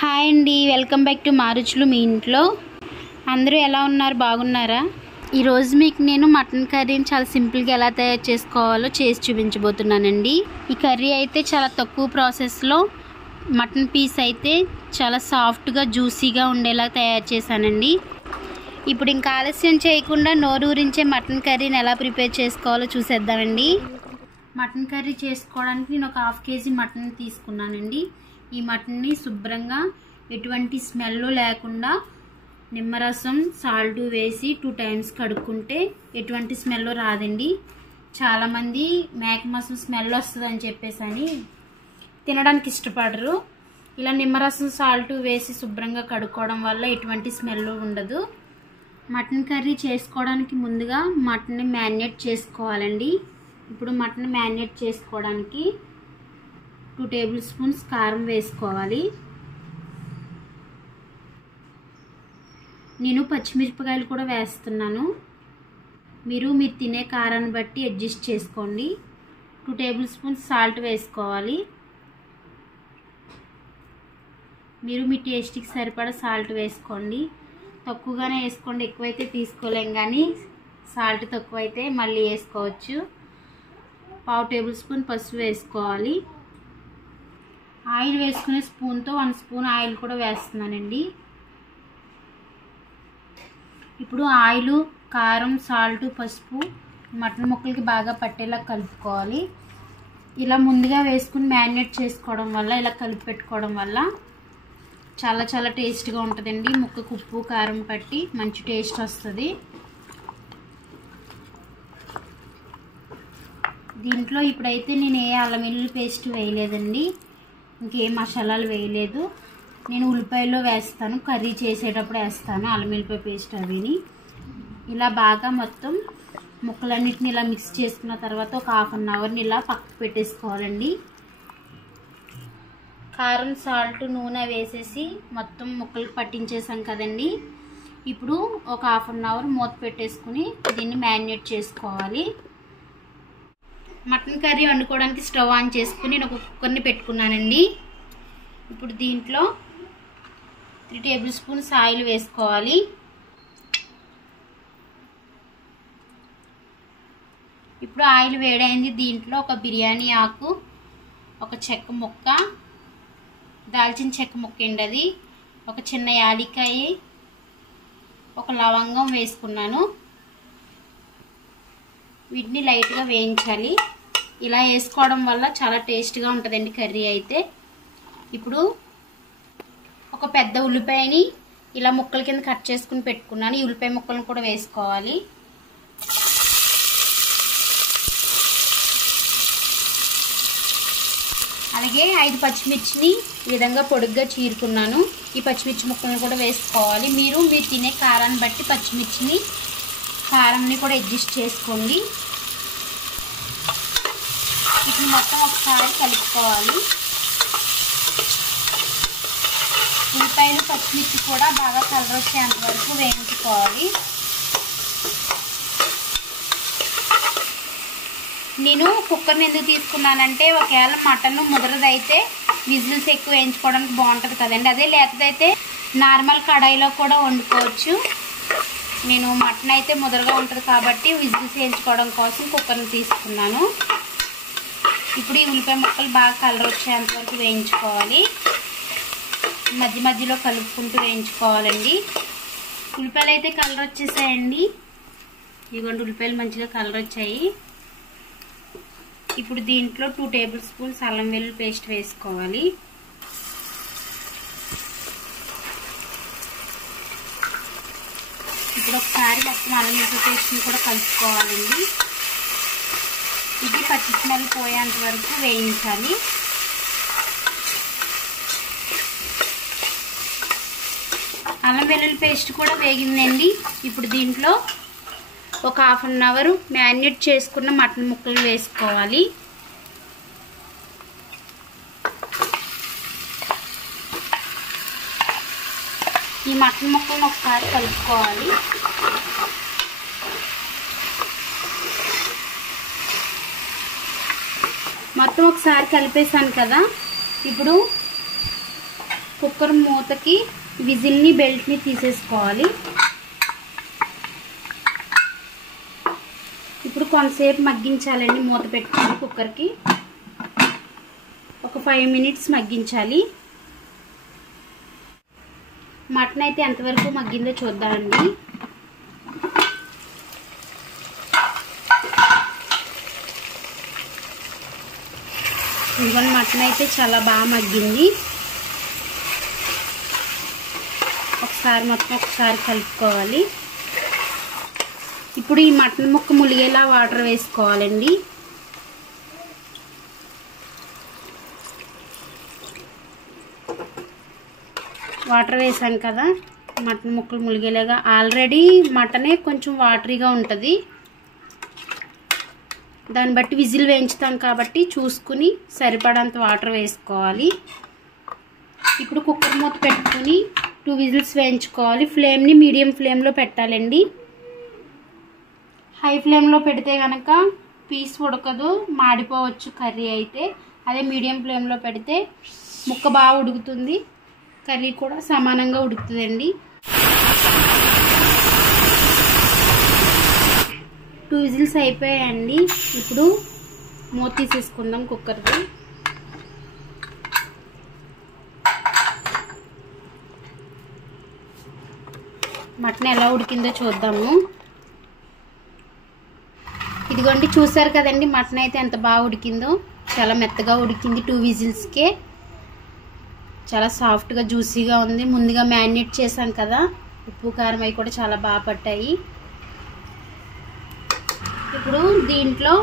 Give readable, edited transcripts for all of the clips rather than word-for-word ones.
Hi అండి, welcome back to మారుచులు మీ ఇంట్లో. అందరూ ఎలా ఉన్నారు? బాగున్నారా? ఈరోజు మీకు నేను మటన్ కర్రీని చాలా సింపుల్గా ఎలా తయారు చేసుకోవాలో చేసి చూపించబోతున్నానండి. ఈ కర్రీ అయితే చాలా తక్కువ ప్రాసెస్లో మటన్ పీస్ అయితే చాలా సాఫ్ట్గా జ్యూసీగా ఉండేలా తయారు చేశానండి. ఇప్పుడు ఇంకా ఆలస్యం చేయకుండా నోరూరించే మటన్ కర్రీని ఎలా ప్రిపేర్ చేసుకోవాలో చూసేద్దామండి. మటన్ కర్రీ చేసుకోవడానికి నేను ఒక 1/2 kg మటన్ తీసుకున్నానండి. ఈ మటన్ని శుభ్రంగా ఎటువంటి స్మెల్ లేకుండా నిమ్మరసం సాల్ట్ వేసి 2 times కడుక్కుంటే ఎటువంటి స్మెల్ రాదండి. చాలామంది మేక మాంసం స్మెల్ వస్తుందని చెప్పేసి తినడానికి ఇష్టపడరు. ఇలా నిమ్మరసం సాల్ట్ వేసి శుభ్రంగా కడుక్కోవడం వల్ల ఎటువంటి స్మెల్ ఉండదు. మటన్ కర్రీ చేసుకోవడానికి ముందుగా మటన్ని మ్యారినేట్ చేసుకోవాలండి. ఇప్పుడు మటన్ మ్యారినేట్ చేసుకోవడానికి 2 tablespoons కారం వేసుకోవాలి. నేను పచ్చిమిరపకాయలు కూడా వేస్తున్నాను. మీరు తినే కారాన్ని బట్టి అడ్జస్ట్ చేసుకోండి. 2 tablespoons సాల్ట్ వేసుకోవాలి. మీరు మీ టేస్ట్కి సరిపడా సాల్ట్ వేసుకోండి. తక్కువగానే వేసుకోండి, ఎక్కువైతే తీసుకోలేం, కానీ సాల్ట్ తక్కువైతే మళ్ళీ వేసుకోవచ్చు. 1/2 tablespoon పసుపు వేసుకోవాలి. ఆయిల్ వేసుకునే స్పూన్తో 1 spoon ఆయిల్ కూడా వేస్తున్నానండి. ఇప్పుడు ఆయిల్, కారం, సాల్ట్, పసుపు మటన్ ముక్కలకి బాగా పట్టేలా కలుపుకోవాలి. ఇలా ముందుగా వేసుకుని మ్యారినేట్ చేసుకోవడం వల్ల, ఇలా కలిపి పెట్టుకోవడం వల్ల చాలా చాలా టేస్ట్గా ఉంటుందండి. ముక్కకు ఉప్పు కారం పట్టి మంచి టేస్ట్ వస్తుంది. దీంట్లో ఇప్పుడైతే నేను ఏ అల్లం వెల్లుల్లి పేస్ట్ వేయలేదండి, ఇంకే మసాలాలు వేయలేదు. నేను ఉల్లిపాయలో వేస్తాను, కర్రీ చేసేటప్పుడు వేస్తాను అల్లం వెల్లుల్లి పేస్ట్ అవిని. ఇలా బాగా మొత్తం ముక్కలన్నిటిని ఇలా మిక్స్ చేసుకున్న తర్వాత ఒక 1/2 hourని ఇలా పక్కకు పెట్టేసుకోవాలండి. కారం, సాల్ట్, నూనె వేసేసి మొత్తం ముక్కలకు పట్టించేసాం కదండి. ఇప్పుడు ఒక 1/2 hour మూత పెట్టేసుకుని దీన్ని మ్యారినేట్ చేసుకోవాలి. మటన్ కర్రీ వండుకోవడానికి స్టవ్ ఆన్ చేసుకుని నేను ఒక కుక్కర్ని పెట్టుకున్నానండి. ఇప్పుడు దీంట్లో 3 tablespoons ఆయిల్ వేసుకోవాలి. ఇప్పుడు ఆయిల్ వేడైంది. దీంట్లో ఒక బిర్యానీ ఆకు, ఒక చెక్క ముక్క, దాల్చిన చెక్క ముక్క అండి అది, ఒక చిన్న యాలక్కాయ, ఒక లవంగం వేసుకున్నాను. వీటిని లైట్గా వేయించాలి. ఇలా వేసుకోవడం వల్ల చాలా టేస్ట్గా ఉంటుందండి కర్రీ అయితే. ఇప్పుడు ఒక పెద్ద ఉల్లిపాయని ఇలా ముక్కల కింద కట్ చేసుకుని పెట్టుకున్నాను. ఈ ఉల్లిపాయ ముక్కలను కూడా వేసుకోవాలి. అలాగే 5 పచ్చిమిర్చిని ఈ విధంగా పొడుగ్గా చీరుకున్నాను. ఈ పచ్చిమిర్చి ముక్కలను కూడా వేసుకోవాలి. మీరు తినే కారాన్ని బట్టి పచ్చిమిర్చిని, కారంని కూడా అడ్జస్ట్ చేసుకోండి. ఇప్పుడు మొత్తం ఒకసారి కలుపుకోవాలి. ఉల్లిపాయలు, పచ్చిమిర్చి కూడా బాగా కలర్ వచ్చేంత వరకు వేయించుకోవాలి. నేను కుక్కర్ని ఎందుకు తీసుకున్నానంటే, ఒకవేళ మటన్ ముదరదైతే విజిల్స్ ఎక్కువ వేయించుకోవడానికి బాగుంటుంది కదండి. అదే లేకపోతే నార్మల్ కడాయిలో కూడా వండుకోవచ్చు. నేను మటన్ అయితే ముదరగా ఉంటుంది కాబట్టి విజిల్స్ వేయించుకోవడం కోసం కుక్కర్ని తీసుకున్నాను. ఇప్పుడు ఈ ఉల్లిపాయ ముక్కలు బాగా కలర్ వచ్చేంత వరకు వేయించుకోవాలి. మధ్య మధ్యలో కలుపుకుంటూ వేయించుకోవాలండి. ఉల్లిపాయలు అయితే కలర్ వచ్చేసాయండి. ఇదిగోండి, ఉల్లిపాయలు మంచిగా కలర్ వచ్చాయి. ఇప్పుడు దీంట్లో 2 tablespoons అల్లం వెల్లుల్లి పేస్ట్ వేసుకోవాలి. ఇప్పుడు ఒకసారి మొత్తం అల్లం వెల్లుల్లి పేస్ట్ని కూడా కలుపుకోవాలండి. ఇది పచ్చి స్మెల్ పోయేంత వరకు వేయించాలి. అల్లం వెల్లుల్లి పేస్ట్ కూడా వేగిందండి. ఇప్పుడు దీంట్లో ఒక 1/2 hour మ్యారినేట్ చేసుకున్న మటన్ ముక్కలు వేసుకోవాలి. ఈ మటన్ ముక్కలను ఒకసారి కలుపుకోవాలి. మొత్తం ఒకసారి కలిపేసాను కదా. ఇప్పుడు కుక్కర్ మూతకి విజిల్ని బెల్ట్ని తీసేసుకోవాలి. ఇప్పుడు కొంతసేపు మగ్గించాలండి. మూత పెట్టుకోవాలి. కుక్కర్కి ఒక 5 minutes మగ్గించాలి. మటన్ అయితే ఎంతవరకు మగ్గిందో చూద్దామండి. ఇదిగోండి మటన్ అయితే చాలా బాగా మగ్గింది. ఒకసారి కలుపుకోవాలి. ఇప్పుడు ఈ మటన్ ముక్క ములిగేలా వాటర్ వేసుకోవాలండి. వాటర్ వేసాం కదా, మటన్ ముక్కలు ములిగేలాగా. ఆల్రెడీ మటనే కొంచెం వాటరీగా ఉంటుంది, దాన్ని బట్టి విజిల్ వేయించుతాం కాబట్టి చూసుకుని సరిపడంత వాటర్ వేసుకోవాలి. ఇప్పుడు కుక్కర్ మూత పెట్టుకుని 2 విజిల్స్ వేయించుకోవాలి. ఫ్లేమ్ని మీడియం ఫ్లేమ్లో పెట్టాలండి. హై ఫ్లేమ్లో పెడితే కనుక పీస్ ఉడకదు, మాడిపోవచ్చు కర్రీ అయితే. అదే మీడియం ఫ్లేమ్లో పెడితే ముక్క బాగా ఉడుకుతుంది, కర్రీ కూడా సమానంగా ఉడుకుతుందండి. 2 విజిల్స్ అయిపోయాయండి. ఇప్పుడు మూత తీసేసుకుందాం కుక్కర్ది. మటన్ ఎలా ఉడికిందో చూద్దాము. ఇదిగోండి చూసారు కదండి, మటన్ అయితే ఎంత బాగా ఉడికిందో. చాలా మెత్తగా ఉడికింది 2 విజిల్స్కే. చాలా సాఫ్ట్గా జ్యూసీగా ఉంది. ముందుగా మ్యారినేట్ చేసాం కదా, ఉప్పు కారం అవి కూడా చాలా బాగా పట్టాయి. ఇప్పుడు దీంట్లో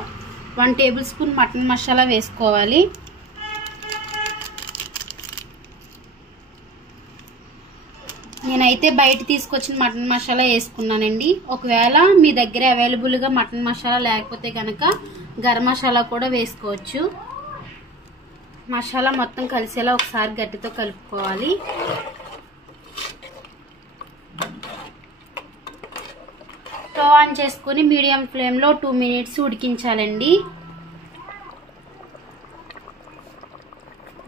1 టేబుల్ స్పూన్ మటన్ మసాలా వేసుకోవాలి. నేనైతే బయట తీసుకొచ్చిన మటన్ మసాలా వేసుకున్నానండి. ఒకవేళ మీ దగ్గర అవైలబుల్గా మటన్ మసాలా లేకపోతే కనుక గరం మసాలా కూడా వేసుకోవచ్చు. మసాలా మొత్తం కలిసేలా ఒకసారి గట్టితో కలుపుకోవాలి. స్టవ్ ఆన్ చేసుకుని మీడియం ఫ్లేమ్లో 2 minutes ఉడికించాలండి.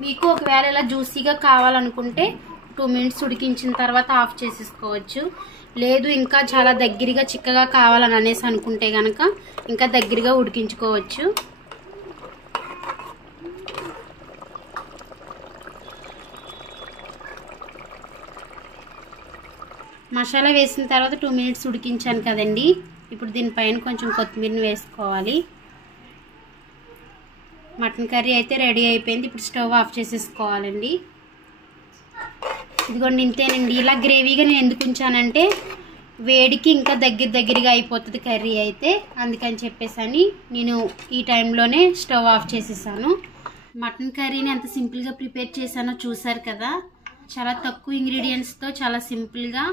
మీకు ఒకవేళ ఇలా జ్యూసీగా కావాలనుకుంటే 2 minutes ఉడికించిన తర్వాత ఆఫ్ చేసేసుకోవచ్చు. లేదు ఇంకా చాలా దగ్గరగా చిక్కగా కావాలని అనేసి అనుకుంటే కనుక ఇంకా దగ్గరగా ఉడికించుకోవచ్చు. మసాలా వేసిన తర్వాత 2 minutes ఉడికించాను కదండి. ఇప్పుడు దీనిపైన కొంచెం కొత్తిమీరని వేసుకోవాలి. మటన్ కర్రీ అయితే రెడీ అయిపోయింది. ఇప్పుడు స్టవ్ ఆఫ్ చేసేసుకోవాలండి. ఇదిగోండి ఇంతేనండి. ఇలా గ్రేవీగా నేను ఎందుకు ఉంచానంటే వేడికి ఇంకా దగ్గరగా అయిపోతుంది కర్రీ అయితే, అందుకని చెప్పేసి నేను ఈ టైంలోనే స్టవ్ ఆఫ్ చేసేసాను. మటన్ కర్రీని ఎంత సింపుల్గా ప్రిపేర్ చేశానో చూసారు కదా. చాలా తక్కువ ఇంగ్రీడియంట్స్తో చాలా సింపుల్గా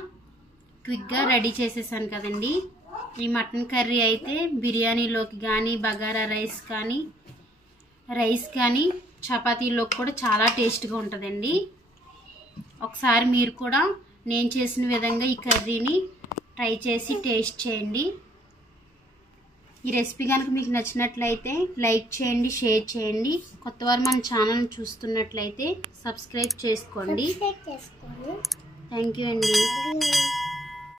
క్విక్గా రెడీ చేసేసాను కదండి. ఈ మటన్ కర్రీ అయితే బిర్యానీలోకి కానీ, బగారా రైస్ కానీ చపాతీలోకి కూడా చాలా టేస్ట్గా ఉంటుందండి. ఒకసారి మీరు కూడా నేను చేసిన విధంగా ఈ కర్రీని ట్రై చేసి టేస్ట్ చేయండి. ఈ రెసిపీ కనుక మీకు నచ్చినట్లయితే లైక్ చేయండి, షేర్ చేయండి. కొత్తవారు మన ఛానల్ని చూస్తున్నట్లయితే సబ్స్క్రైబ్ చేసుకోండి. థ్యాంక్ యూ అండి.